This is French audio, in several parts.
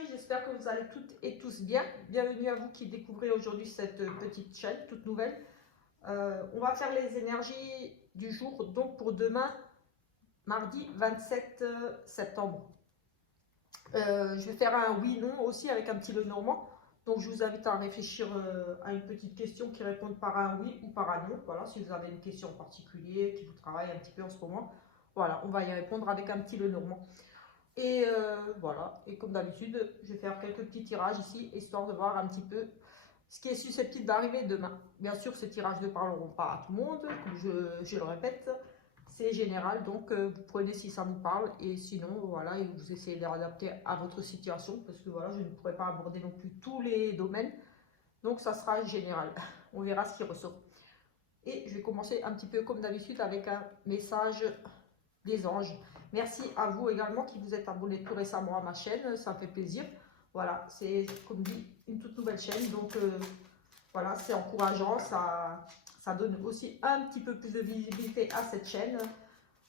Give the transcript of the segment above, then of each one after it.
amis, j'espère que vous allez toutes et tous bien. Bienvenue à vous qui découvrez aujourd'hui cette petite chaîne toute nouvelle. On va faire les énergies du jour, donc pour demain, mardi 27 septembre. Je vais faire un oui-non aussi avec un petit Lenormand. Donc je vous invite à réfléchir à une petite question qui répond par un oui ou par un non. Voilà, si vous avez une question en particulier qui vous travaille un petit peu en ce moment. Voilà, on va y répondre avec un petit Lenormand. Et voilà, et comme d'habitude, je vais faire quelques petits tirages ici, histoire de voir un petit peu ce qui est susceptible d'arriver demain. Bien sûr, ces tirages ne parleront pas à tout le monde, comme je le répète, c'est général, donc vous prenez si ça vous parle, et sinon, voilà, et vous essayez d'adapter à votre situation, parce que voilà, je ne pourrai pas aborder non plus tous les domaines, donc ça sera général. On verra ce qui ressort. Et je vais commencer un petit peu comme d'habitude avec un message des anges. Merci à vous également qui vous êtes abonnés tout récemment à ma chaîne, ça me fait plaisir. Voilà, c'est comme dit une toute nouvelle chaîne, donc voilà, c'est encourageant, ça donne aussi un petit peu plus de visibilité à cette chaîne.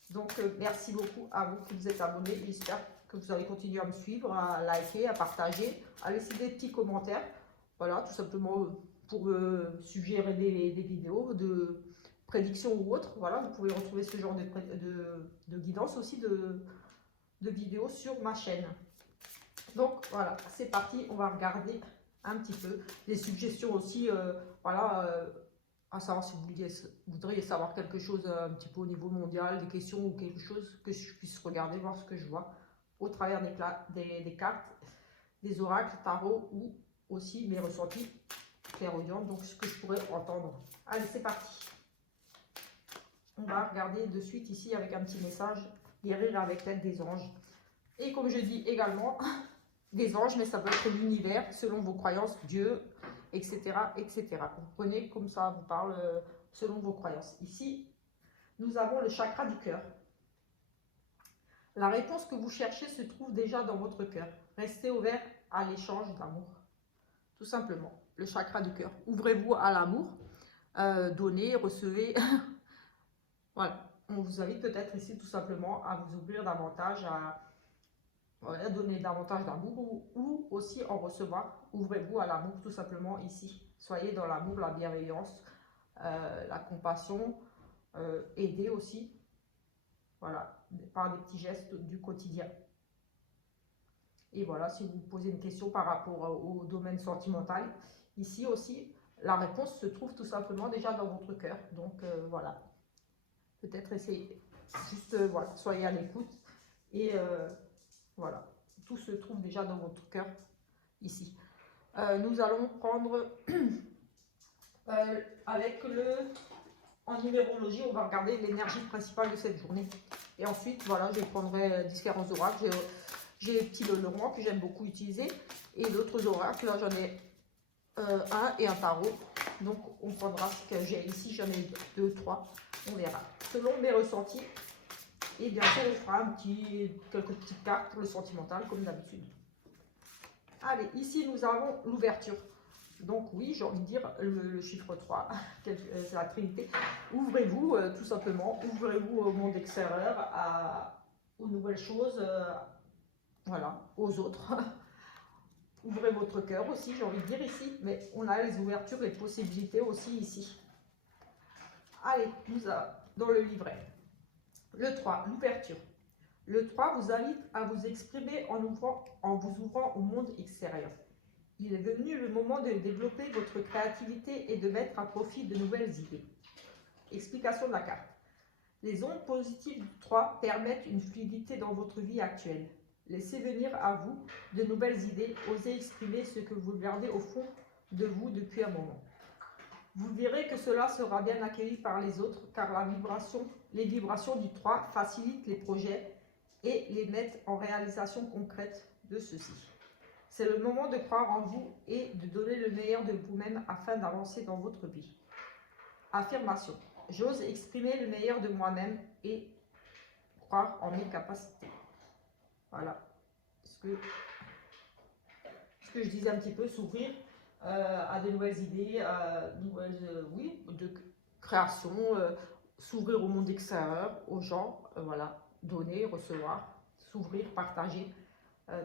Donc merci beaucoup à vous qui vous êtes abonnés, j'espère que vous allez continuer à me suivre, à liker, à partager, à laisser des petits commentaires. Voilà, tout simplement pour suggérer des vidéos de prédictions ou autres. Voilà, vous pouvez retrouver ce genre de guidance aussi, de vidéos sur ma chaîne. Donc voilà, c'est parti, on va regarder un petit peu les suggestions aussi, voilà, à savoir si vous voudriez savoir quelque chose un petit peu au niveau mondial, des questions ou quelque chose que je puisse regarder, voir ce que je vois au travers des cartes, des oracles, tarot ou aussi mes ressentis clairaudients, donc ce que je pourrais entendre. Allez, c'est parti. On va regarder de suite ici avec un petit message, guérir avec l'aide des anges. Et comme je dis également, des anges, mais ça peut être l'univers, selon vos croyances, Dieu, etc., etc. Vous prenez comme ça vous parle selon vos croyances. Ici, nous avons le chakra du cœur. La réponse que vous cherchez se trouve déjà dans votre cœur. Restez ouvert à l'échange d'amour. Tout simplement, le chakra du cœur. Ouvrez-vous à l'amour, donnez, recevez. Voilà, on vous invite peut-être ici tout simplement à vous ouvrir davantage, à donner davantage d'amour ou aussi en recevoir. Ouvrez-vous à l'amour tout simplement ici. Soyez dans l'amour, la bienveillance, la compassion, aidez aussi, voilà, par des petits gestes du quotidien. Et voilà, si vous posez une question par rapport au domaine sentimental, ici aussi, la réponse se trouve tout simplement déjà dans votre cœur. Donc voilà, peut-être essayez, juste voilà, soyez à l'écoute et voilà, tout se trouve déjà dans votre cœur ici. Nous allons prendre avec en numérologie, on va regarder l'énergie principale de cette journée. Et ensuite, voilà, je prendrai différents oracles. J'ai les petits Lenormand que j'aime beaucoup utiliser et d'autres oracles. Là, j'en ai un et un tarot. Donc, on prendra ce que j'ai ici. J'en ai deux, trois. On verra. Selon mes ressentis. Et bien sûr, on fera quelques petites cartes pour le sentimental, comme d'habitude. Allez, ici, nous avons l'ouverture. Donc oui, j'ai envie de dire le chiffre 3, c'est la Trinité. Ouvrez-vous, tout simplement. Ouvrez-vous au monde extérieur, aux nouvelles choses, voilà, aux autres. Ouvrez votre cœur aussi, j'ai envie de dire ici. Mais on a les ouvertures, les possibilités aussi ici. Allez, dans le livret. Le 3, l'ouverture. Le 3 vous invite à vous exprimer en vous ouvrant au monde extérieur. Il est venu le moment de développer votre créativité et de mettre à profit de nouvelles idées. Explication de la carte. Les ondes positives du 3 permettent une fluidité dans votre vie actuelle. Laissez venir à vous de nouvelles idées, osez exprimer ce que vous gardez au fond de vous depuis un moment. Vous verrez que cela sera bien accueilli par les autres car les vibrations du 3 facilitent les projets et les mettent en réalisation concrète de ceux-ci. C'est le moment de croire en vous et de donner le meilleur de vous-même afin d'avancer dans votre vie. Affirmation. J'ose exprimer le meilleur de moi-même et croire en mes capacités. Voilà. Ce que je disais un petit peu, s'ouvrir à de nouvelles idées, à oui, de création, s'ouvrir au monde extérieur, aux gens, voilà, donner, recevoir, s'ouvrir, partager.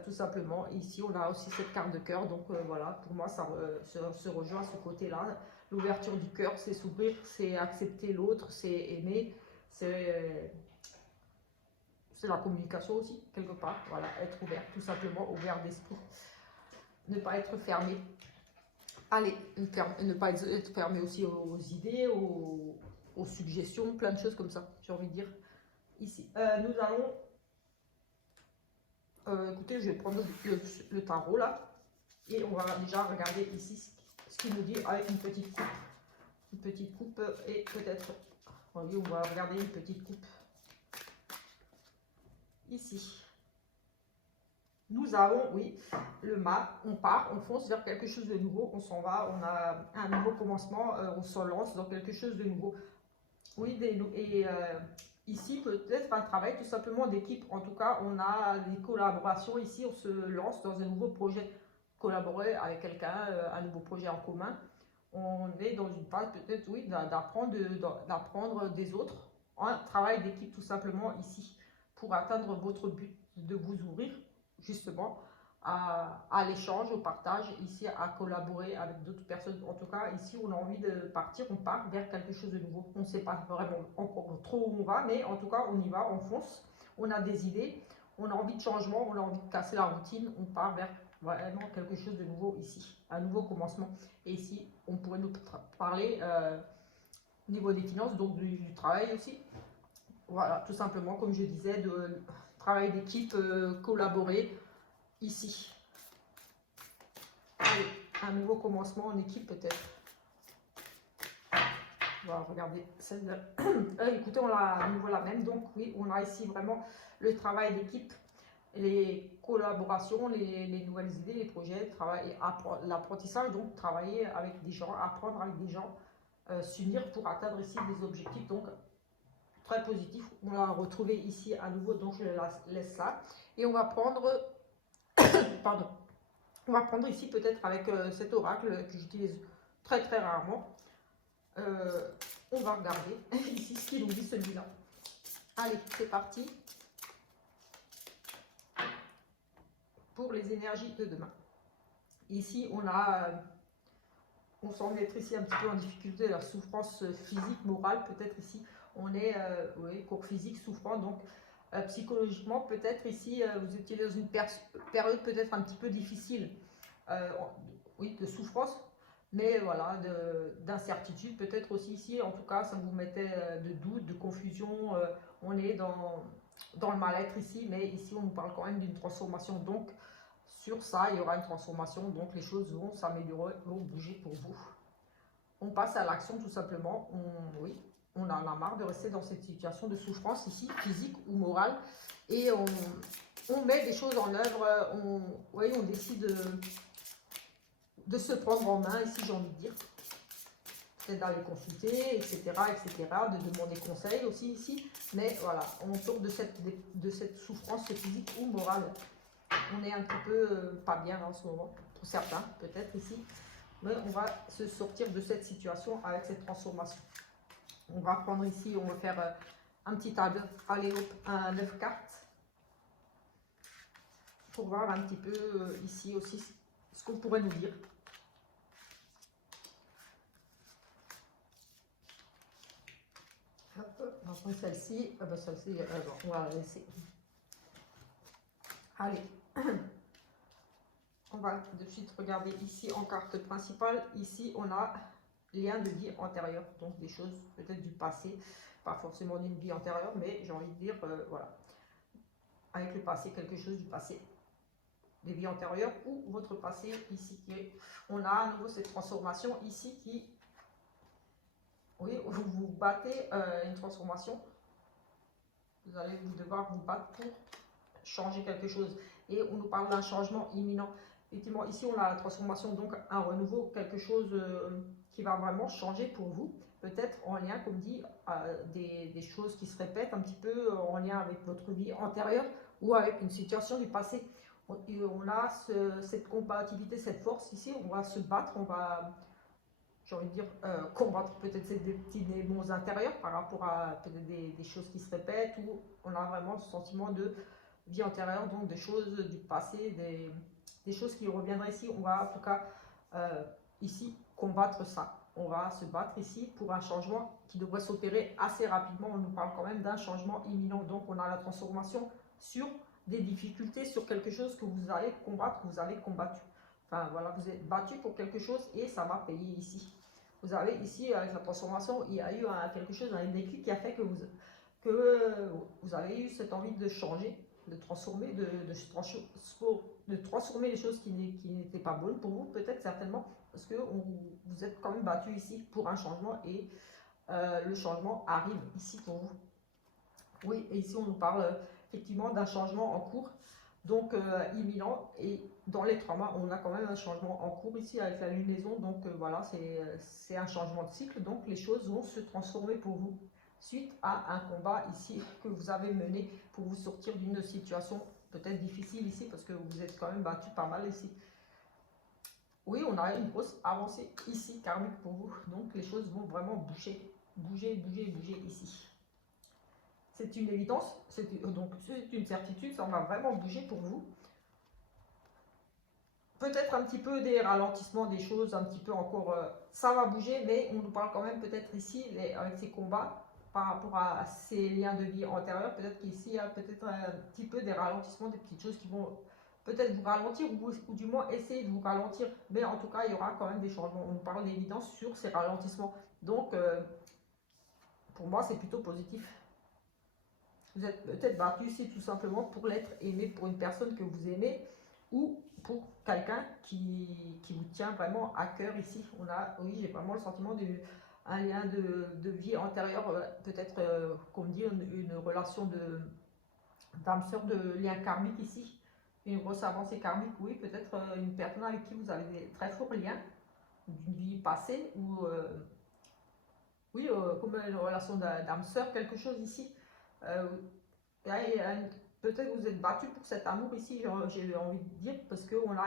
tout simplement. Et ici, on a aussi cette carte de cœur. Donc voilà, pour moi, ça se rejoint à ce côté-là. L'ouverture du cœur, c'est s'ouvrir, c'est accepter l'autre, c'est aimer, c'est la communication aussi, quelque part. Voilà, être ouvert, tout simplement, ouvert d'esprit. Ne pas être fermé. Allez, ne pas être fermé aussi aux idées, aux suggestions, plein de choses comme ça, j'ai envie de dire. Ici, nous allons... écoutez, je vais prendre le tarot là. Et on va déjà regarder ici ce qu'il nous dit avec une petite coupe. Une petite coupe et peut-être... Oui, on va regarder une petite coupe. Ici. Nous avons, oui, le mât. On part, on fonce vers quelque chose de nouveau. On s'en va, on a un nouveau commencement. On se lance dans quelque chose de nouveau. Oui, ici, peut-être un travail tout simplement d'équipe. En tout cas, on a des collaborations. Ici, on se lance dans un nouveau projet. Collaborer avec quelqu'un, un nouveau projet en commun. On est dans une phase peut-être, oui, d'apprendre des autres. Un travail d'équipe tout simplement ici pour atteindre votre but de vous ouvrir justement à l'échange, au partage, ici à collaborer avec d'autres personnes. En tout cas, ici, on a envie de partir, on part vers quelque chose de nouveau. On ne sait pas vraiment encore trop où on va, mais en tout cas, on y va, on fonce, on a des idées, on a envie de changement, on a envie de casser la routine, on part vers vraiment quelque chose de nouveau ici, un nouveau commencement. Et ici, on pourrait nous parler au niveau des finances, donc du travail aussi. Voilà, tout simplement, comme je disais, de travail d'équipe, collaborer ici. Allez, un nouveau commencement en équipe peut-être. On va regarder celle-là. Écoutez, on a à nouveau la même. Donc oui, on a ici vraiment le travail d'équipe, les collaborations, les nouvelles idées, les projets, l'apprentissage, donc travailler avec des gens, apprendre avec des gens, s'unir pour atteindre ici des objectifs. Donc très positif. On va retrouver ici à nouveau, donc je laisse là. Et on va prendre, pardon, on va prendre ici peut-être avec cet oracle que j'utilise très très rarement. On va regarder ici ce qu'il nous dit celui-là. Allez, c'est parti pour les énergies de demain. Ici, on semble être ici un petit peu en difficulté, la souffrance physique, morale, peut-être ici, on est, oui, corps physique souffrant, donc psychologiquement, peut-être ici, vous étiez dans une période peut-être un petit peu difficile, oui, de souffrance, mais voilà, d'incertitude, peut-être aussi ici, en tout cas, ça vous mettait de doute, de confusion, on est dans le mal-être ici, mais ici, on nous parle quand même d'une transformation, donc, sur ça, il y aura une transformation, donc les choses vont s'améliorer, vont bouger pour vous. On passe à l'action tout simplement. Oui, on en a marre de rester dans cette situation de souffrance ici, physique ou morale, et on met des choses en œuvre, on décide de se prendre en main ici, j'ai envie de dire. Peut-être d'aller consulter, etc., de demander conseil aussi ici, mais voilà, on sort de cette souffrance physique ou morale. On est un petit peu pas bien en ce moment, pour certains peut-être ici, mais on va se sortir de cette situation avec cette transformation. On va prendre ici, on va faire un petit allez hop, un 9 cartes, pour voir un petit peu ici aussi ce qu'on pourrait nous dire. On va prendre celle-ci, celle-ci, on va la laisser. Allez. On va de suite regarder ici en carte principale. Ici, on a lien de vie antérieure, donc des choses peut-être du passé, pas forcément d'une vie antérieure, mais j'ai envie de dire, voilà, avec le passé, quelque chose du passé, des vies antérieures ou votre passé ici. On a à nouveau cette transformation ici qui, oui, vous battez une transformation. Vous allez devoir vous battre pour changer quelque chose. Et on nous parle d'un changement imminent. Effectivement, ici, on a la transformation, donc un renouveau, quelque chose qui va vraiment changer pour vous. Peut-être en lien, comme dit, des choses qui se répètent un petit peu en lien avec votre vie antérieure ou avec une situation du passé. On a cette compatibilité, cette force ici, on va se battre, on va, j'ai envie de dire, combattre peut-être des petits démons intérieurs par rapport à peut-être des choses qui se répètent, ou on a vraiment ce sentiment de vie antérieure, donc des choses du passé, des choses qui reviendraient ici. On va en tout cas ici combattre ça. On va se battre ici pour un changement qui devrait s'opérer assez rapidement. On nous parle quand même d'un changement imminent. Donc on a la transformation sur des difficultés, sur quelque chose que vous allez combattre, que vous avez combattu. Enfin voilà, vous êtes battu pour quelque chose et ça va payer ici. Vous avez ici, avec la transformation, il y a eu quelque chose, un déclic qui a fait que vous avez eu cette envie de changer, de transformer, de transformer les choses qui n'étaient pas bonnes pour vous, peut-être certainement, parce que vous êtes quand même battu ici pour un changement et le changement arrive ici pour vous. Oui, et ici on nous parle effectivement d'un changement en cours, donc imminent, et dans les 3 mois on a quand même un changement en cours ici avec la lunaison, donc voilà, c'est un changement de cycle, donc les choses vont se transformer pour vous suite à un combat ici que vous avez mené pour vous sortir d'une situation peut-être difficile ici, parce que vous êtes quand même battu pas mal ici. Oui, on a une grosse avancée ici karmique pour vous, donc les choses vont vraiment bouger ici. C'est une évidence, donc c'est une certitude, ça va vraiment bouger pour vous. Peut-être un petit peu des ralentissements, des choses un petit peu encore, ça va bouger, mais on nous parle quand même peut-être ici, avec ces combats, par rapport à ces liens de vie antérieurs, peut-être qu'ici il y a peut-être un petit peu des ralentissements, des petites choses qui vont peut-être vous ralentir, ou du moins essayer de vous ralentir, mais en tout cas il y aura quand même des changements. On nous parle d'évidence sur ces ralentissements, donc pour moi c'est plutôt positif. Vous êtes peut-être battu ici tout simplement pour l'être aimé, pour une personne que vous aimez, ou pour quelqu'un qui vous tient vraiment à cœur ici. On a, oui, j'ai vraiment le sentiment d'un lien de vie antérieure, peut-être, comme dit, une relation d'âme sœur, de lien karmique ici. Une grosse avancée karmique, oui, peut-être une personne avec qui vous avez des très forts liens d'une vie passée, ou oui, comme une relation d'âme sœur, quelque chose ici. Peut-être vous êtes battu pour cet amour ici, j'ai envie de dire, parce qu'on a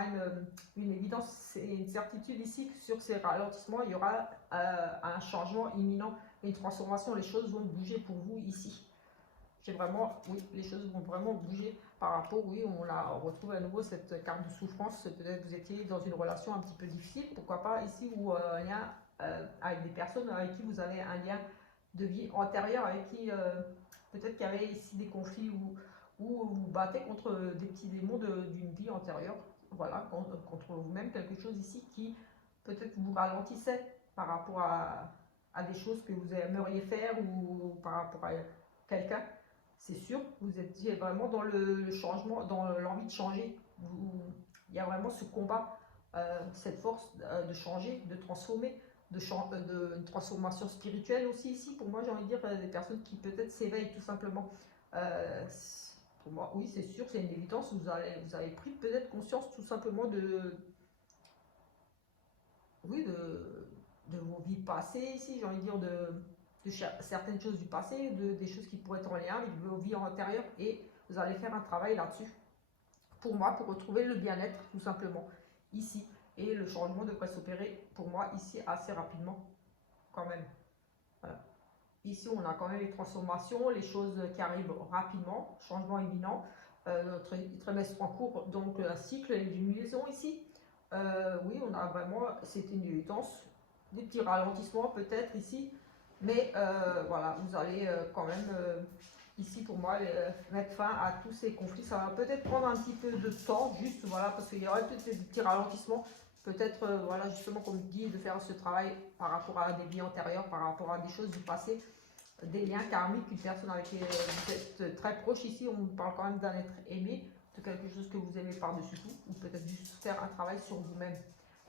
une évidence, c'est une certitude ici sur ces ralentissements, il y aura un changement imminent, une transformation, les choses vont bouger pour vous ici. J'ai vraiment, oui, les choses vont vraiment bouger par rapport, oui, on retrouve à nouveau cette carte de souffrance, peut-être vous étiez dans une relation un petit peu difficile, pourquoi pas ici, ou un lien avec des personnes avec qui vous avez un lien de vie antérieur, avec qui peut-être qu'il y avait ici des conflits où vous vous battez contre des petits démons d'une vie antérieure, voilà, contre vous-même, quelque chose ici qui peut-être vous ralentissait par rapport à des choses que vous aimeriez faire, ou par rapport à quelqu'un. C'est sûr, vous étiez vraiment dans le changement, dans l'envie de changer. Il y a vraiment ce combat, cette force de changer, de transformer, de transformation spirituelle aussi ici. Pour moi, j'ai envie de dire des personnes qui peut-être s'éveillent tout simplement. Pour moi, oui, c'est sûr, c'est une évidence. Vous avez pris peut-être conscience tout simplement oui, de vos vies passées ici. J'ai envie de dire de certaines choses du passé, des choses qui pourraient être en lien avec vos vies antérieures, et vous allez faire un travail là-dessus. Pour moi, pour retrouver le bien-être tout simplement ici. Et le changement devrait s'opérer pour moi ici assez rapidement quand même. Voilà. Ici, on a quand même les transformations, les choses qui arrivent rapidement, changement imminent, notre trimestre en cours, donc un cycle d'une liaison ici. Oui, on a vraiment, c'est une évidence, des petits ralentissements peut-être ici, mais voilà, vous allez quand même ici pour moi mettre fin à tous ces conflits. Ça va peut-être prendre un petit peu de temps, juste voilà, parce qu'il y aura peut-être des petits ralentissements. Peut-être, voilà, justement, comme dit, de faire ce travail par rapport à des vies antérieures, par rapport à des choses du passé, des liens karmiques, une personne avec qui vous êtes très proche ici, on parle quand même d'un être aimé, de quelque chose que vous aimez par-dessus tout, ou peut-être juste faire un travail sur vous-même.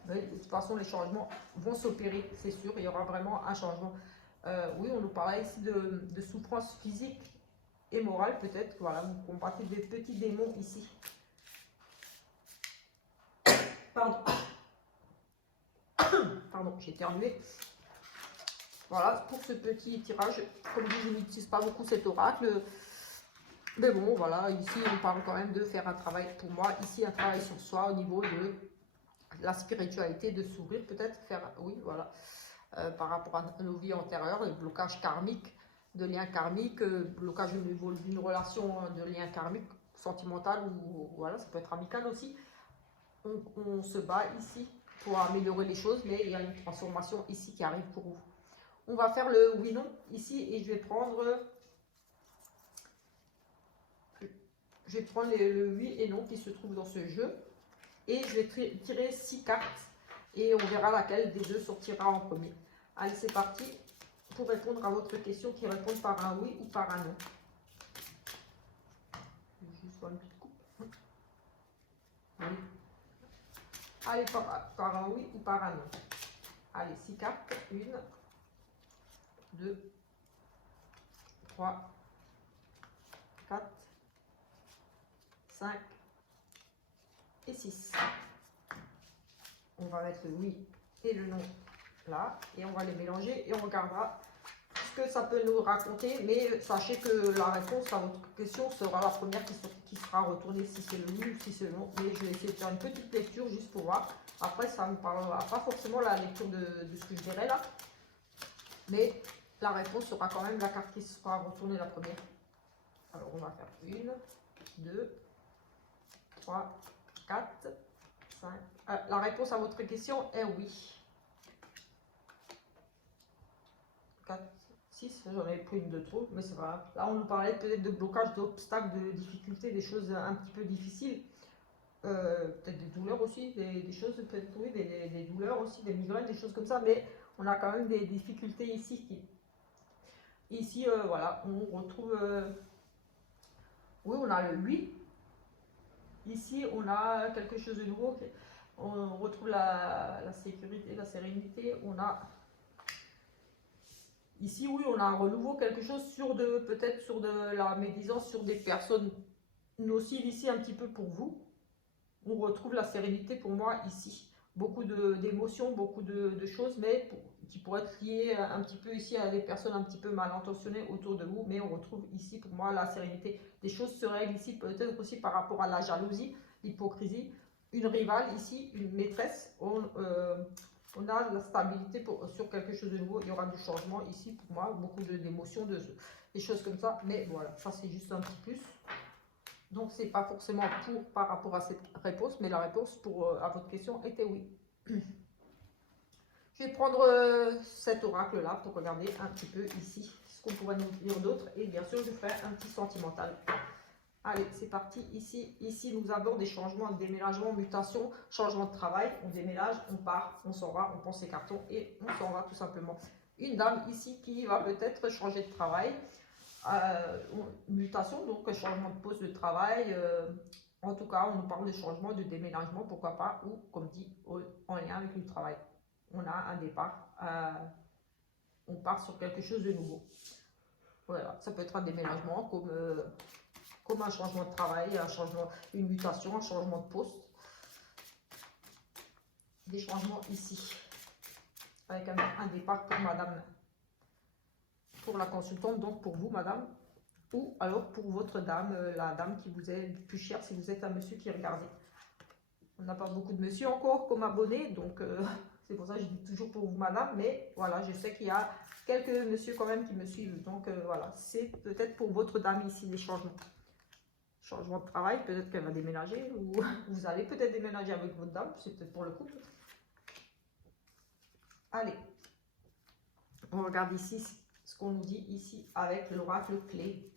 Mais de toute façon, les changements vont s'opérer, c'est sûr, il y aura vraiment un changement. Oui, on nous parlait ici de souffrance physique et morale, peut-être, voilà, vous combattez des petits démons ici. Pardon. Pardon, j'ai éternué. Voilà, pour ce petit tirage, comme dit, je n'utilise pas beaucoup cet oracle. Mais bon, voilà, ici, on parle quand même de faire un travail, pour moi, ici, un travail sur soi au niveau de la spiritualité, de s'ouvrir, peut-être, faire, oui, voilà, par rapport à nos vies antérieures, les blocages karmiques, de liens karmiques, blocage au niveau d'une relation de liens karmiques. sentimental ou voilà, ça peut être amical aussi. On se bat ici pour améliorer les choses, mais il y a une transformation ici qui arrive pour vous. On va faire le oui-non ici et je vais prendre le oui et non qui se trouve dans ce jeu. Et je vais tirer 6 cartes et on verra laquelle des deux sortira en premier. Allez, c'est parti pour répondre à votre question qui répond par un oui ou par un non. Juste une petite coupe. Oui. Allez, par un oui ou par un non. Allez, 6 cartes. 1, 2, 3, 4, 5 et 6. On va mettre le oui et le non là et on va les mélanger et on regardera ce que ça peut nous raconter, mais sachez que la réponse à votre question sera la première qui sera retournée si c'est le oui ou si c'est le non. Mais je vais essayer de faire une petite lecture juste pour voir. Après, ça ne me parlera pas forcément la lecture de ce que je dirais là, mais la réponse sera quand même la carte qui sera retournée la première. Alors on va faire 1, 2, 3, 4, 5. La réponse à votre question est oui. 4, 6, j'en avais pris une de trop, mais c'est pas grave. Là, on nous parlait peut-être de blocage, d'obstacles, de difficultés, des choses un petit peu difficiles. Peut-être des douleurs aussi, des choses, peut-être oui, des douleurs aussi, des migraines, des choses comme ça, mais on a quand même des difficultés ici. Ici, voilà, on retrouve... oui, on a le oui. Ici, on a quelque chose de nouveau. On retrouve la sécurité, la sérénité. On a... Ici, oui, on a un renouveau, quelque chose sur peut-être sur de la médisance, sur des personnes nocives ici, un petit peu pour vous. On retrouve la sérénité pour moi ici. Beaucoup d'émotions, beaucoup de choses, mais qui pourraient être liées un petit peu ici à des personnes un petit peu mal intentionnées autour de vous. Mais on retrouve ici pour moi la sérénité. Des choses se règlent ici, peut-être aussi par rapport à la jalousie, l'hypocrisie. Une rivale ici, une maîtresse. On a la stabilité sur quelque chose de nouveau. Il y aura du changement ici pour moi. Beaucoup d'émotions, des choses comme ça. Mais voilà, ça c'est juste un petit plus. Donc, c'est pas forcément par rapport à cette réponse, mais la réponse à votre question était oui. Je vais prendre cet oracle-là pour regarder un petit peu ici ce qu'on pourrait nous dire d'autre. Et bien sûr, je ferai un petit sentimental. Allez, c'est parti. Ici, nous avons des changements, déménagements, mutations, changement de travail. On déménage, on part, on s'en va, on prend ses cartons et on s'en va tout simplement. Une dame ici qui va peut-être changer de travail. Mutation, donc changement de poste de travail. En tout cas, on nous parle de changement, de déménagement, pourquoi pas, ou comme dit, en lien avec le travail. On a un départ, on part sur quelque chose de nouveau. Voilà, ça peut être un déménagement comme un changement de travail, une mutation, un changement de poste. Des changements ici, avec un départ pour madame, pour la consultante, donc pour vous madame, ou alors pour votre dame, la dame qui vous est plus chère si vous êtes un monsieur qui regardez. On n'a pas beaucoup de monsieur encore comme abonné, donc c'est pour ça que je dis toujours pour vous madame, mais voilà, je sais qu'il y a quelques monsieur quand même qui me suivent, donc voilà, c'est peut-être pour votre dame ici les changements. Changement de travail, peut-être qu'elle va déménager, ou vous allez peut-être déménager avec votre dame, c'est peut-être pour le couple. Allez, on regarde ici ce qu'on nous dit ici avec l'oracle clé.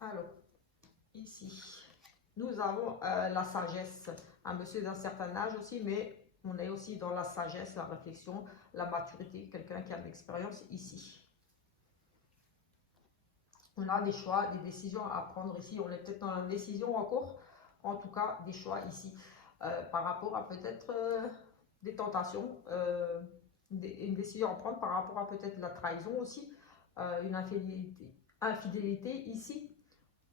Alors, ici, nous avons la sagesse, un monsieur d'un certain âge aussi, mais on est aussi dans la sagesse, la réflexion, la maturité, quelqu'un qui a de l'expérience ici. On a des choix, des décisions à prendre ici, on est peut-être dans la décision encore, en tout cas des choix ici, par rapport à peut-être des tentations, une décision à prendre par rapport à peut-être la trahison aussi, une infidélité ici.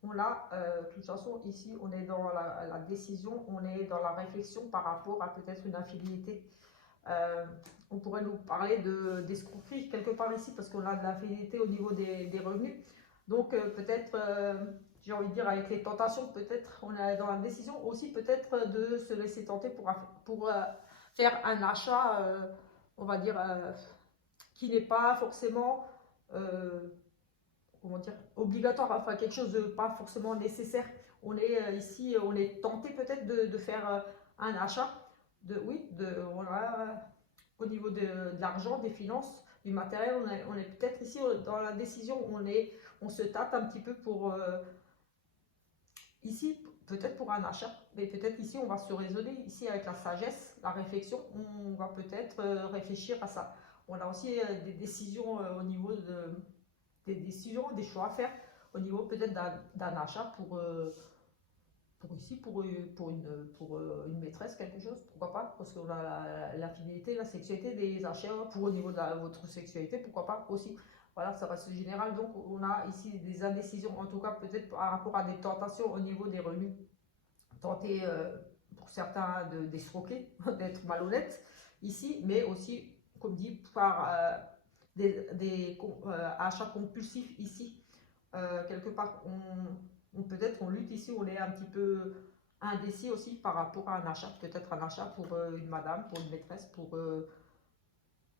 On a, de toute façon, ici, on est dans la décision, on est dans la réflexion par rapport à peut-être une infidélité. On pourrait nous parler d'escroquerie quelque part ici, parce qu'on a de l'infidélité au niveau des revenus. Donc, peut-être, j'ai envie de dire, avec les tentations, peut-être, on est dans la décision aussi, peut-être, de se laisser tenter pour faire un achat, on va dire, qui n'est pas forcément... comment dire, obligatoire, enfin quelque chose de pas forcément nécessaire. On est ici, on est tenté peut-être de faire un achat, oui, voilà, au niveau de l'argent, des finances, du matériel. On est peut-être ici dans la décision, on se tâte un petit peu pour ici, peut-être pour un achat, mais peut-être ici on va se raisonner, ici avec la sagesse, la réflexion, on va peut-être réfléchir à ça. On a aussi des décisions au niveau des décisions, des choix à faire au niveau peut-être d'un achat pour ici, pour une maîtresse, quelque chose, pourquoi pas, parce qu'on a la fidélité, la sexualité, des achats pour au niveau de votre sexualité, pourquoi pas aussi. Voilà, ça reste général. Donc, on a ici des indécisions, en tout cas, peut-être par rapport à des tentations au niveau des revenus. Tenter, pour certains, d'escroquer, d'être malhonnête ici, mais aussi, comme dit, par des achats compulsifs ici. Quelque part, peut-être on lutte ici, on est un petit peu indécis aussi par rapport à un achat, peut-être un achat pour une madame, pour une maîtresse, pour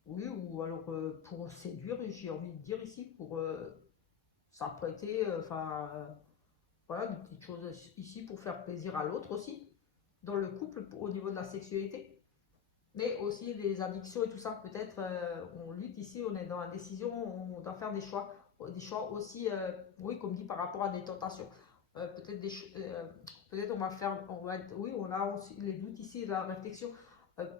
oui, ou alors pour séduire, j'ai envie de dire ici, pour s'apprêter, enfin voilà, des petites choses ici pour faire plaisir à l'autre aussi, dans le couple, au niveau de la sexualité, mais aussi des addictions et tout ça. Peut-être on lutte ici, on est dans la décision, on doit faire des choix aussi, oui, comme dit, par rapport à des tentations. Peut-être peut-être oui, on a aussi les doutes ici, la réflexion.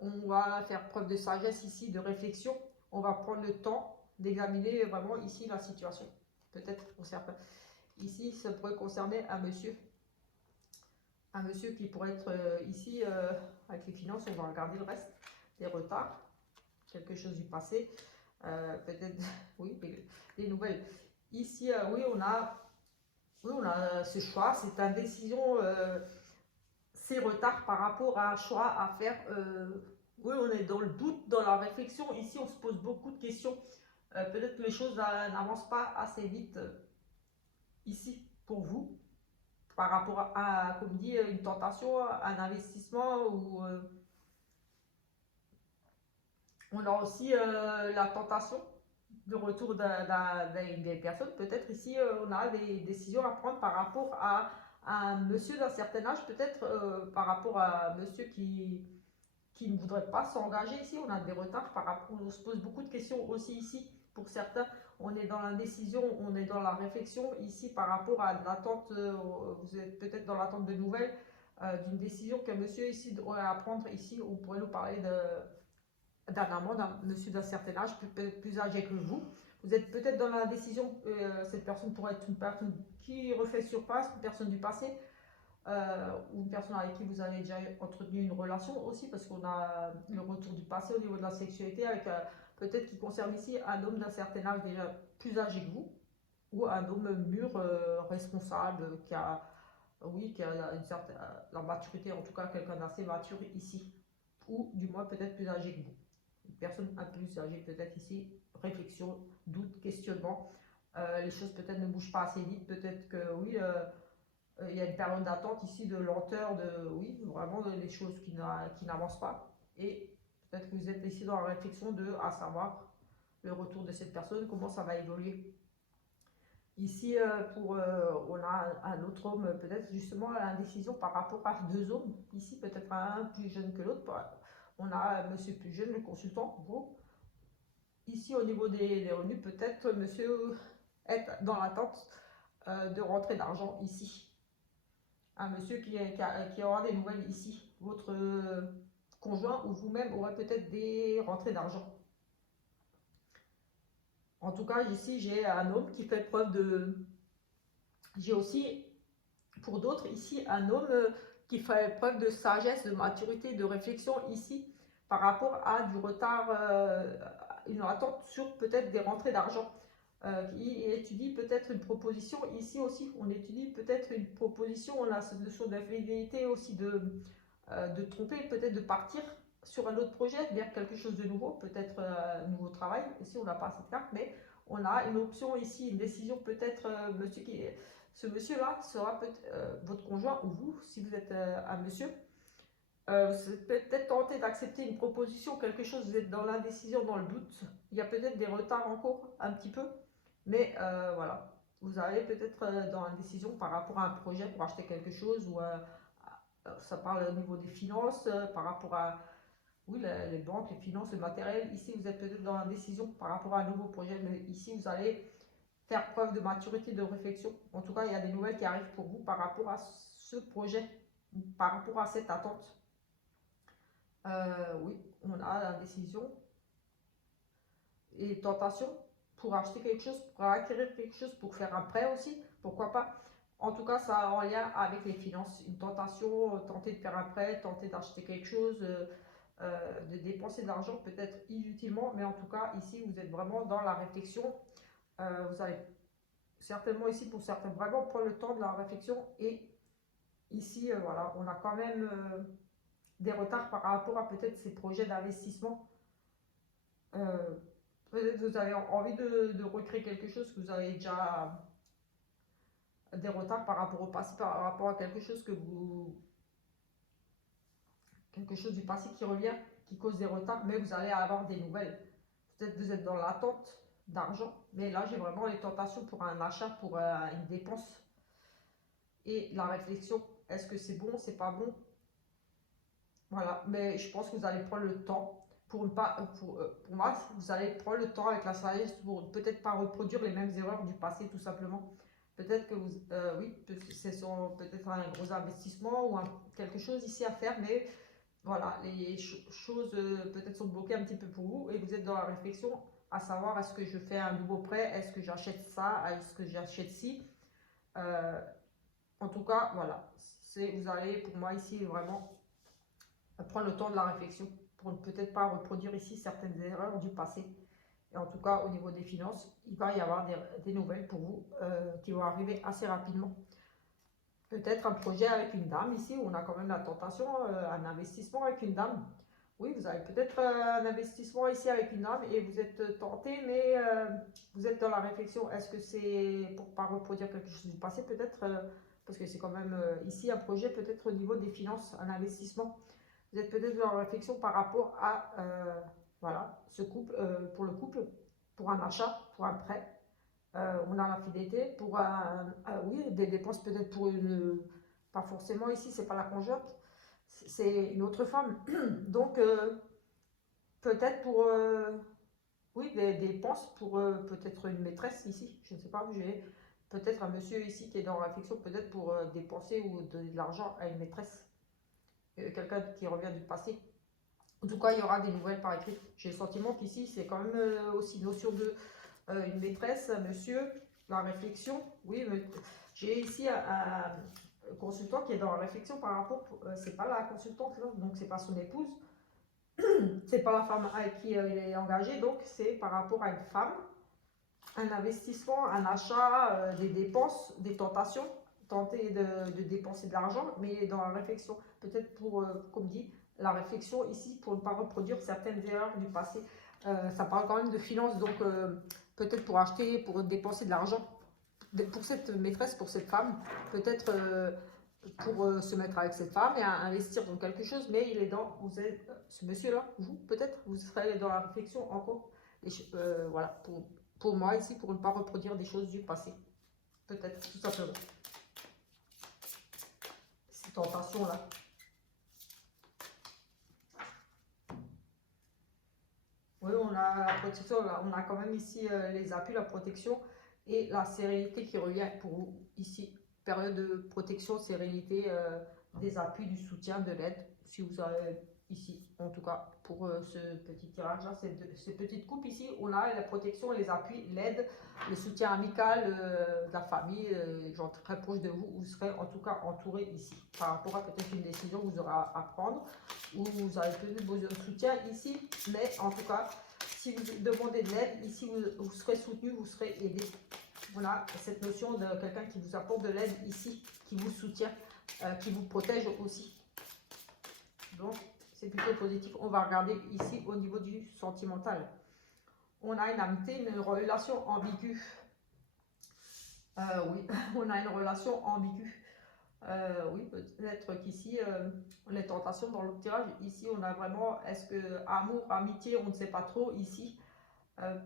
On va faire preuve de sagesse ici, de réflexion. On va prendre le temps d'examiner vraiment ici la situation. Peut-être pour certains. Ici, ça pourrait concerner un monsieur qui pourrait être ici avec les finances. On va regarder le reste des retards, quelque chose du passé, peut-être, oui, les nouvelles. Ici, oui, on a ce choix, cette indécision, ces retards par rapport à un choix à faire. Oui, on est dans le doute, dans la réflexion. Ici, on se pose beaucoup de questions. Peut-être que les choses n'avancent pas assez vite ici pour vous, par rapport à, comme dit, une tentation, un investissement ou on a aussi la tentation de retour des personnes. Peut-être ici, on a des décisions à prendre par rapport à un monsieur d'un certain âge, peut-être par rapport à un monsieur qui ne voudrait pas s'engager ici. On a des retards par rapport, on se pose beaucoup de questions aussi ici. Pour certains, on est dans l'indécision, on est dans la réflexion ici par rapport à l'attente. Vous êtes peut-être dans l'attente de nouvelles, d'une décision qu'un monsieur ici doit prendre. Ici, on pourrait nous parler d'un amant, d'un monsieur d'un certain âge, peut-être plus âgé que vous. Vous êtes peut-être dans la décision, cette personne pourrait être une personne qui refait surface, une personne du passé, ou une personne avec qui vous avez déjà entretenu une relation aussi, parce qu'on a le retour du passé au niveau de la sexualité, avec peut-être qui concerne ici un homme d'un certain âge déjà plus âgé que vous, ou un homme mûr, responsable, qui a, oui, qui a une certaine, la maturité, en tout cas quelqu'un d'assez mature ici, ou du moins peut-être plus âgé que vous. Une personne un peu plus âgée peut-être ici, réflexion, doute, questionnement. Les choses peut-être ne bougent pas assez vite, peut-être que oui, il y a une période d'attente ici, de lenteur, oui, vraiment des choses qui n'avancent pas. Et peut-être que vous êtes ici dans la réflexion à savoir le retour de cette personne, comment ça va évoluer. Ici, on a un autre homme, peut-être justement à l'indécision par rapport à deux hommes. Ici, peut-être un plus jeune que l'autre. On a monsieur plus jeune, le consultant, vous. Ici, au niveau des revenus, peut-être monsieur est dans l'attente de rentrée d'argent ici. Un monsieur qui aura des nouvelles ici. Votre conjoint ou vous-même aurez peut-être des rentrées d'argent. En tout cas, ici, j'ai un homme qui fait preuve de... J'ai aussi, pour d'autres, ici, un homme qui fait preuve de sagesse, de maturité, de réflexion ici, par rapport à du retard, une attente sur peut-être des rentrées d'argent. Il étudie peut-être une proposition, ici aussi, on étudie peut-être une proposition, on a cette notion d'infidélité aussi, de tromper, peut-être de partir sur un autre projet, vers quelque chose de nouveau, peut-être un nouveau travail. Ici, on n'a pas cette carte, mais on a une option ici, une décision peut-être, ce monsieur-là sera peut-être votre conjoint ou vous, si vous êtes un monsieur. Vous êtes peut-être tenté d'accepter une proposition, quelque chose, vous êtes dans l'indécision, dans le doute. Il y a peut-être des retards en cours, un petit peu, mais voilà. vous avez peut-être dans la décision par rapport à un projet pour acheter quelque chose, ou ça parle au niveau des finances, par rapport à, oui, les banques, les finances, le matériel. Ici, vous êtes peut-être dans la décision par rapport à un nouveau projet, mais ici, vous allez faire preuve de maturité, de réflexion. En tout cas, il y a des nouvelles qui arrivent pour vous par rapport à ce projet, par rapport à cette attente. Oui, on a la décision et tentation pour acheter quelque chose, pour acquérir quelque chose, pour faire un prêt aussi, pourquoi pas. En tout cas, ça a en lien avec les finances. Une tentation, tenter de faire un prêt, tenter d'acheter quelque chose, de dépenser de l'argent, peut-être inutilement, mais en tout cas, ici, vous êtes vraiment dans la réflexion. Vous allez certainement ici, pour certains, vraiment prendre le temps de la réflexion. Et ici, voilà, on a quand même des retards par rapport à peut-être ces projets d'investissement. Peut-être que vous avez envie de recréer quelque chose, que vous avez déjà des retards par rapport au passé, par rapport à quelque chose quelque chose du passé qui revient, qui cause des retards, mais vous allez avoir des nouvelles. Peut-être que vous êtes dans l'attente d'argent, mais là j'ai vraiment les tentations pour un achat, pour une dépense. Et la réflexion, est-ce que c'est bon, c'est pas bon? Voilà, mais je pense que vous allez prendre le temps pour ne pas, pour moi, vous allez prendre le temps avec la sagesse pour peut-être pas reproduire les mêmes erreurs du passé, tout simplement. Peut-être que vous, oui, c'est peut-être un gros investissement ou quelque chose ici à faire, mais voilà, les choses peut-être sont bloquées un petit peu pour vous et vous êtes dans la réflexion à savoir, est-ce que je fais un nouveau prêt, est-ce que j'achète ça, est-ce que j'achète ci. Euh, En tout cas, voilà, vous allez pour moi ici vraiment prendre le temps de la réflexion pour ne peut-être pas reproduire ici certaines erreurs du passé. Et en tout cas, au niveau des finances, il va y avoir des nouvelles pour vous qui vont arriver assez rapidement. Peut-être un projet avec une dame ici, où on a quand même la tentation, un investissement avec une dame. Oui, vous avez peut-être un investissement ici avec une dame et vous êtes tenté, mais vous êtes dans la réflexion. Est-ce que c'est pour ne pas reproduire quelque chose du passé, peut-être parce que c'est quand même ici un projet peut-être au niveau des finances, un investissement. Vous êtes peut-être dans la réflexion par rapport à voilà, ce couple, pour le couple, pour un achat, pour un prêt. On a la fidélité pour oui, des dépenses peut-être pour une, pas forcément ici, c'est pas la conjointe, c'est une autre femme. Donc peut-être pour oui, des dépenses pour peut-être une maîtresse ici, je ne sais pas, j'ai peut-être un monsieur ici qui est dans la réflexion, peut-être pour dépenser ou donner de l'argent à une maîtresse, quelqu'un qui revient du passé. En tout cas, il y aura des nouvelles par écrit. J'ai le sentiment qu'ici, c'est quand même aussi une notion de une maîtresse, un monsieur, la réflexion. Oui, j'ai ici un consultant qui est dans la réflexion par rapport, c'est pas la consultante là, donc c'est pas son épouse, c'est pas la femme avec qui il est engagé, donc c'est par rapport à une femme, un investissement, un achat, des dépenses, des tentations, tenter de dépenser de l'argent, mais il est dans la réflexion, peut-être pour, comme dit, la réflexion ici pour ne pas reproduire certaines erreurs du passé. Ça parle quand même de finances, donc peut-être pour acheter, pour dépenser de l'argent pour cette maîtresse, pour cette femme, peut-être pour se mettre avec cette femme et investir dans quelque chose, mais il est dans, vous êtes, ce monsieur-là, vous, peut-être, vous serez dans la réflexion encore, voilà, pour moi ici, pour ne pas reproduire des choses du passé, peut-être, tout simplement. Ces tentations-là. Oui, on a la protection, là, on a quand même ici les appuis, la protection et la sérénité qui revient pour vous ici. Période de protection, sérénité, des appuis, du soutien, de l'aide, si vous avez ici, en tout cas pour ce petit tirage là, ces petites coupes ici, on a la protection, les appuis, l'aide, le soutien amical de la famille, gens très proches de vous, vous serez en tout cas entouré ici, par rapport à peut-être une décision que vous aurez à prendre, ou vous avez peut-être besoin de soutien ici, mais en tout cas, si vous demandez de l'aide, ici vous serez soutenu, vous serez aidé. Voilà, cette notion de quelqu'un qui vous apporte de l'aide ici, qui vous soutient, qui vous protège aussi. Donc, c'est plutôt positif. On va regarder ici au niveau du sentimental. On a une amitié, une relation ambiguë. Oui, on a une relation ambiguë. Oui, peut-être qu'ici, les tentations dans le tirage, ici, on a vraiment, est-ce que amour, amitié, on ne sait pas trop ici.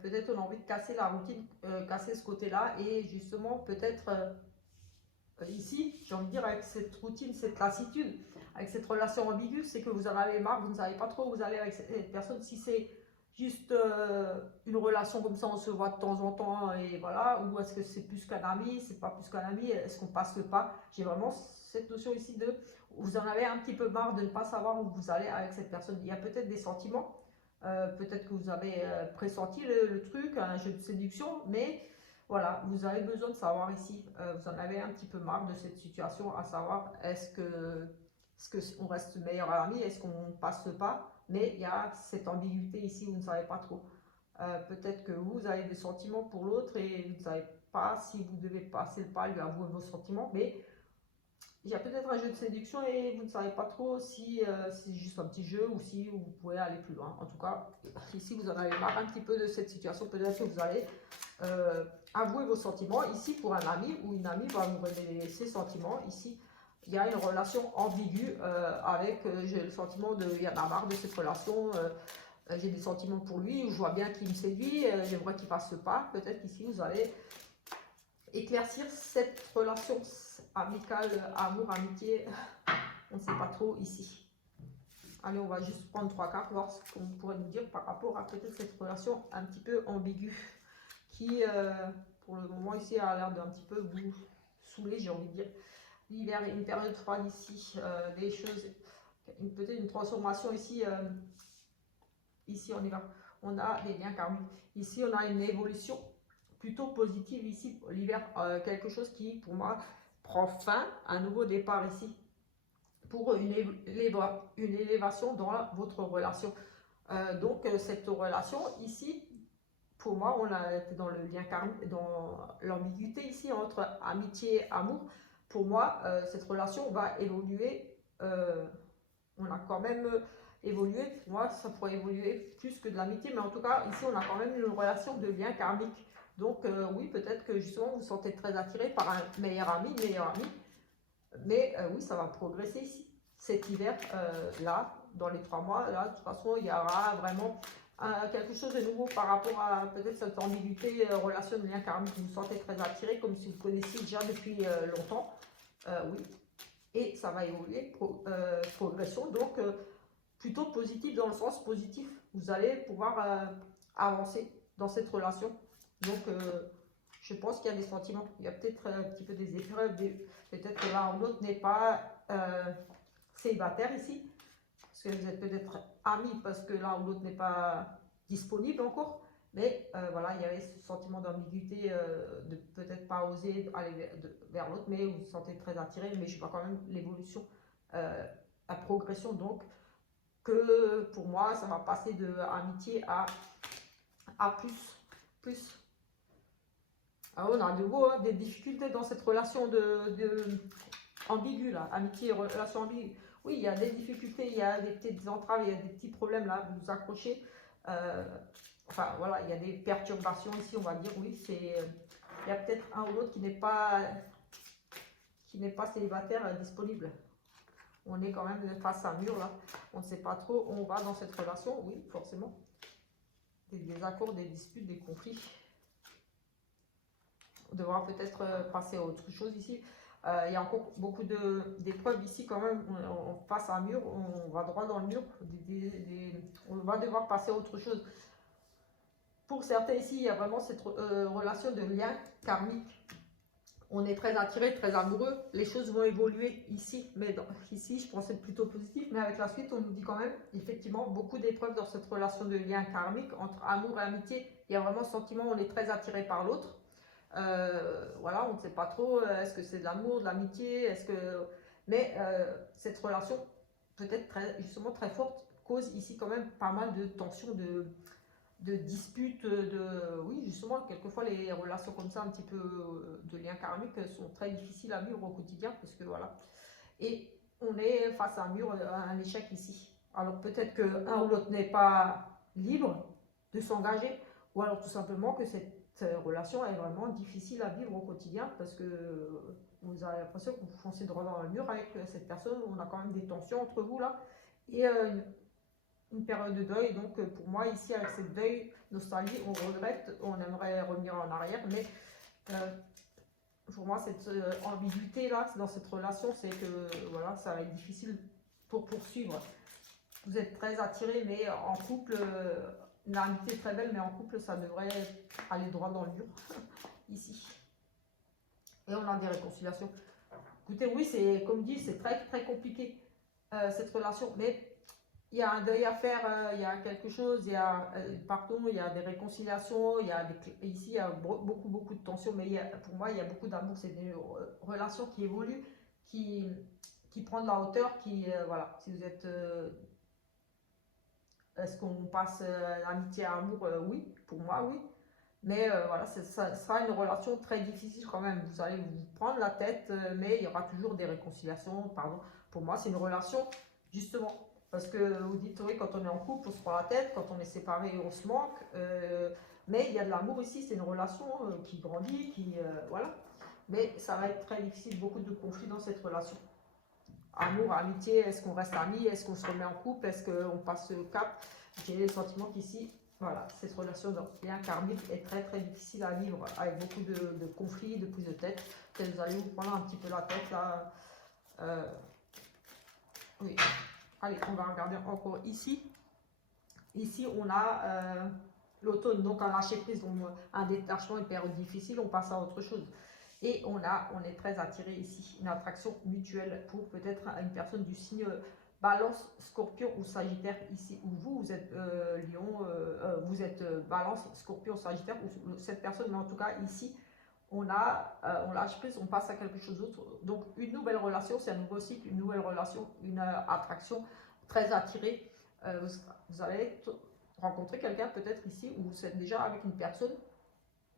Peut-être on a envie de casser la routine, casser ce côté-là, et justement peut-être ici, j'ai envie de dire, avec cette routine, cette lassitude, avec cette relation ambiguë, c'est que vous en avez marre, vous ne savez pas trop où vous allez avec cette personne. Si c'est juste une relation comme ça, on se voit de temps en temps et voilà, ou est-ce que c'est plus qu'un ami, c'est pas plus qu'un ami, est-ce qu'on passe le pas? J'ai vraiment cette notion ici de, vous en avez un petit peu marre de ne pas savoir où vous allez avec cette personne. Il y a peut-être des sentiments, peut-être que vous avez pressenti le truc, un jeu de séduction, mais voilà, vous avez besoin de savoir ici, vous en avez un petit peu marre de cette situation, à savoir est-ce qu'on reste meilleur ami, est-ce qu'on passe le pas, mais il y a cette ambiguïté ici, vous ne savez pas trop. Peut-être que vous avez des sentiments pour l'autre et vous ne savez pas si vous devez passer le pas, lui avouer vos sentiments, mais il y a peut-être un jeu de séduction et vous ne savez pas trop si c'est juste un petit jeu ou si vous pouvez aller plus loin. En tout cas, ici vous en avez marre un petit peu de cette situation, peut-être que vous allez avouer vos sentiments. Ici, pour un ami ou une amie va vous révéler ses sentiments. Ici, il y a une relation ambiguë avec, j'ai le sentiment de, il y en a marre de cette relation, j'ai des sentiments pour lui, je vois bien qu'il me séduit, j'aimerais qu'il fasse ce pas. Peut-être qu'ici, vous allez éclaircir cette relation amicale, amour, amitié, on ne sait pas trop ici. Allez, on va juste prendre 3 cartes, voir ce qu'on pourrait nous dire par rapport à peut-être cette relation un petit peu ambiguë qui, pour le moment ici, a l'air d'un petit peu vous saouler, j'ai envie de dire. L'hiver, une période froide ici, des choses, peut-être une transformation ici. Ici, on a des liens karmiques. Ici, on a une évolution plutôt positive ici, l'hiver, quelque chose qui, pour moi, prend fin, un nouveau départ ici, pour une élévation dans votre relation. Donc, cette relation ici, pour moi, on a été dans le lien karmique, dans l'ambiguïté ici entre amitié et amour. Pour moi, cette relation va évoluer. On a quand même évolué. Pour moi, ça pourrait évoluer plus que de l'amitié, mais en tout cas, ici, on a quand même une relation de lien karmique. Donc, oui, peut-être que justement, vous vous sentez très attiré par un meilleur ami, une meilleure amie. Mais oui, ça va progresser ici. Cet hiver, là, dans les 3 mois, là, de toute façon, il y aura vraiment quelque chose de nouveau par rapport à peut-être cette ambiguïté, relation de lien karmique. Vous vous sentez très attiré, comme si vous connaissiez déjà depuis longtemps. Oui. Et ça va évoluer, progression. Donc, plutôt positif dans le sens positif. Vous allez pouvoir avancer dans cette relation. Donc, je pense qu'il y a des sentiments. Il y a peut-être un petit peu des épreuves. Peut-être que l'un ou l'autre n'est pas célibataire ici. Parce que vous êtes peut-être amis parce que l'un ou l'autre n'est pas disponible encore. Mais voilà, il y avait ce sentiment d'ambiguïté, de peut-être pas oser aller vers l'autre, mais vous vous sentez très attiré. Mais je vois quand même l'évolution, la progression. Donc, que pour moi, ça va passer de amitié à plus. Alors, on a de nouveau des difficultés dans cette relation de ambiguë, là, amitié, relation ambiguë. Oui, il y a des difficultés, il y a des petites entraves, il y a des petits problèmes là, vous vous accrochez. Enfin, voilà, il y a des perturbations ici, on va dire, oui, c'est... il y a peut-être un ou l'autre qui n'est pas célibataire, disponible. On est quand même face à un mur là, on ne sait pas trop où on va dans cette relation, oui, forcément. Des désaccords, des disputes, des conflits. On devra peut-être passer à autre chose ici. Il y a encore beaucoup d'épreuves ici quand même, on passe à un mur, on va droit dans le mur, on va devoir passer à autre chose. Pour certains ici, il y a vraiment cette relation de lien karmique. On est très attiré, très amoureux, les choses vont évoluer ici, mais ici je pense être plutôt positif, mais avec la suite on nous dit quand même effectivement beaucoup d'épreuves dans cette relation de lien karmique entre amour et amitié. Il y a vraiment ce sentiment, on est très attiré par l'autre. Voilà, on ne sait pas trop, est-ce que c'est de l'amour, de l'amitié, mais cette relation peut-être justement très forte cause ici quand même pas mal de tensions, de disputes, oui justement quelquefois les relations comme ça un petit peu de liens karmiques sont très difficiles à vivre au quotidien parce que voilà, et on est face à un mur, à un échec ici. Alors peut-être que un ou l'autre n'est pas libre de s'engager, ou alors tout simplement que cette relation est vraiment difficile à vivre au quotidien parce que vous avez l'impression que vous foncez droit dans le mur avec cette personne, on a quand même des tensions entre vous là, et une période de deuil. Donc pour moi ici, avec cette deuil, nostalgie, on regrette, on aimerait revenir en arrière, mais pour moi cette ambiguïté là dans cette relation, c'est que voilà, ça va être difficile pour poursuivre. Vous êtes très attirés, mais en couple, une amitié très belle, mais en couple, ça devrait aller droit dans le mur, ici. Et on a des réconciliations. Écoutez, oui, c'est comme dit, c'est très très compliqué, cette relation, mais il y a un deuil à faire, il y a quelque chose, il y a, pardon, il y a des réconciliations, il y a ici, il y a beaucoup de tensions, mais pour moi, il y a beaucoup d'amour, c'est des relations qui évoluent, qui prend de la hauteur, voilà, si vous êtes... est-ce qu'on passe l'amitié à amour? Oui, pour moi, oui. Mais voilà, ça sera une relation très difficile quand même. Vous allez vous prendre la tête, mais il y aura toujours des réconciliations. Pardon. Pour moi, c'est une relation, justement. Parce que vous dites, oui, quand on est en couple, on se prend la tête. Quand on est séparé, on se manque. Mais il y a de l'amour ici. C'est une relation qui grandit, voilà. Mais ça va être très difficile. Beaucoup de conflits dans cette relation. Amour, amitié, est-ce qu'on reste amis, est-ce qu'on se remet en couple, est-ce qu'on passe le cap? J'ai le sentiment qu'ici, voilà, cette relation de lien karmique est très très difficile à vivre, avec beaucoup de conflits, de prises de tête. Peut-être vous allez vous prendre un petit peu la tête là. Oui. Allez, on va regarder encore ici. Ici, on a l'automne, donc un lâcher prise, donc un détachement, une période difficile, on passe à autre chose. Et on est très attiré ici, une attraction mutuelle pour peut-être une personne du signe Balance, Scorpion ou Sagittaire ici, ou vous êtes Lion, vous êtes Balance, Scorpion, Sagittaire, ou cette personne, mais en tout cas ici, on lâche prise, on passe à quelque chose d'autre. Donc une nouvelle relation, c'est un nouveau cycle, une nouvelle relation, une attraction très attirée. Vous allez rencontrer quelqu'un peut-être ici, ou vous êtes déjà avec une personne,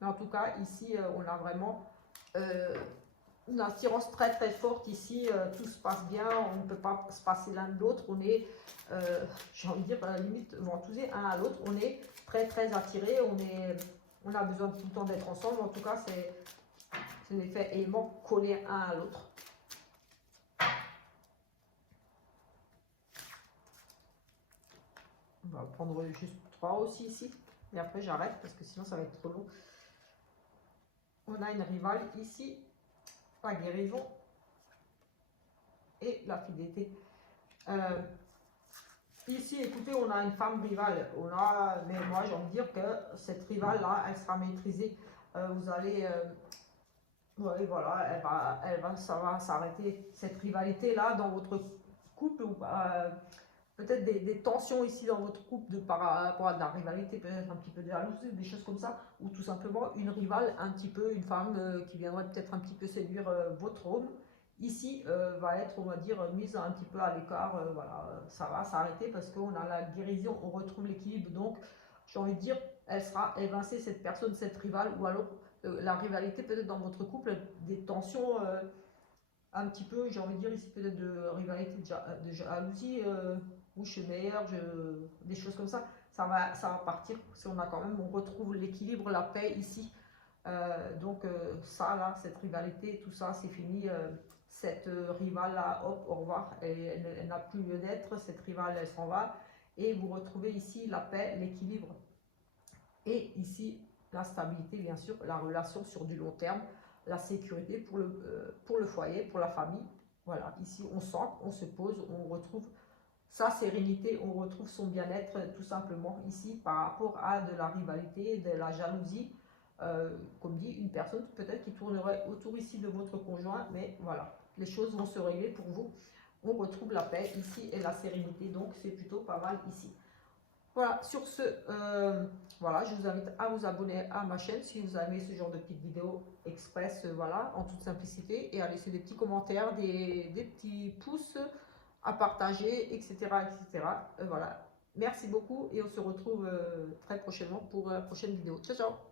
mais en tout cas ici, on a vraiment une attirance très très forte ici, tout se passe bien, on ne peut pas se passer l'un de l'autre, on est, j'ai envie de dire, limite ventouser un à l'autre, on est très très attirés, on a besoin tout le temps d'être ensemble, en tout cas c'est l'effet aimant collé un à l'autre. On va prendre juste 3 aussi ici, et après j'arrête parce que sinon ça va être trop long. On a une rivale ici, la guérison et la fidélité. Ici, écoutez, on a une femme rivale. Mais moi, j'ai envie de dire que cette rivale-là, elle sera maîtrisée. Vous allez... ouais, voilà, ça va s'arrêter. Cette rivalité-là, dans votre couple, peut-être des tensions ici dans votre couple par rapport à de la rivalité, peut-être un petit peu de jalousie, des choses comme ça, ou tout simplement une rivale, un petit peu, une femme qui viendrait peut-être un petit peu séduire votre homme, ici va être, on va dire, mise un petit peu à l'écart, voilà, ça va s'arrêter parce qu'on a la guérison, on retrouve l'équilibre, donc j'ai envie de dire, elle sera évincée, cette personne, cette rivale, ou alors la rivalité peut-être dans votre couple, des tensions un petit peu, j'ai envie de dire ici peut-être de rivalité, de jalousie, où je suis meilleure, des choses comme ça, ça va partir, si on a quand même, on retrouve l'équilibre, la paix ici. Donc ça là, cette rivalité, tout ça, c'est fini. Cette rivale là, hop, au revoir, elle n'a plus lieu d'être, cette rivale, elle s'en va. Et vous retrouvez ici la paix, l'équilibre. Et ici, la stabilité, bien sûr, la relation sur du long terme, la sécurité pour le foyer, pour la famille. Voilà, ici, on sent, on se pose, on retrouve sa sérénité, on retrouve son bien-être tout simplement ici par rapport à de la rivalité, de la jalousie. Comme dit, une personne peut-être qui tournerait autour ici de votre conjoint, mais voilà, les choses vont se régler pour vous. On retrouve la paix ici et la sérénité, donc c'est plutôt pas mal ici. Voilà, sur ce, voilà, je vous invite à vous abonner à ma chaîne si vous aimez ce genre de petites vidéos express, voilà, en toute simplicité, et à laisser des petits commentaires, des petits pouces à partager, etc. etc. Voilà, merci beaucoup et on se retrouve très prochainement pour la prochaine vidéo. Ciao, ciao!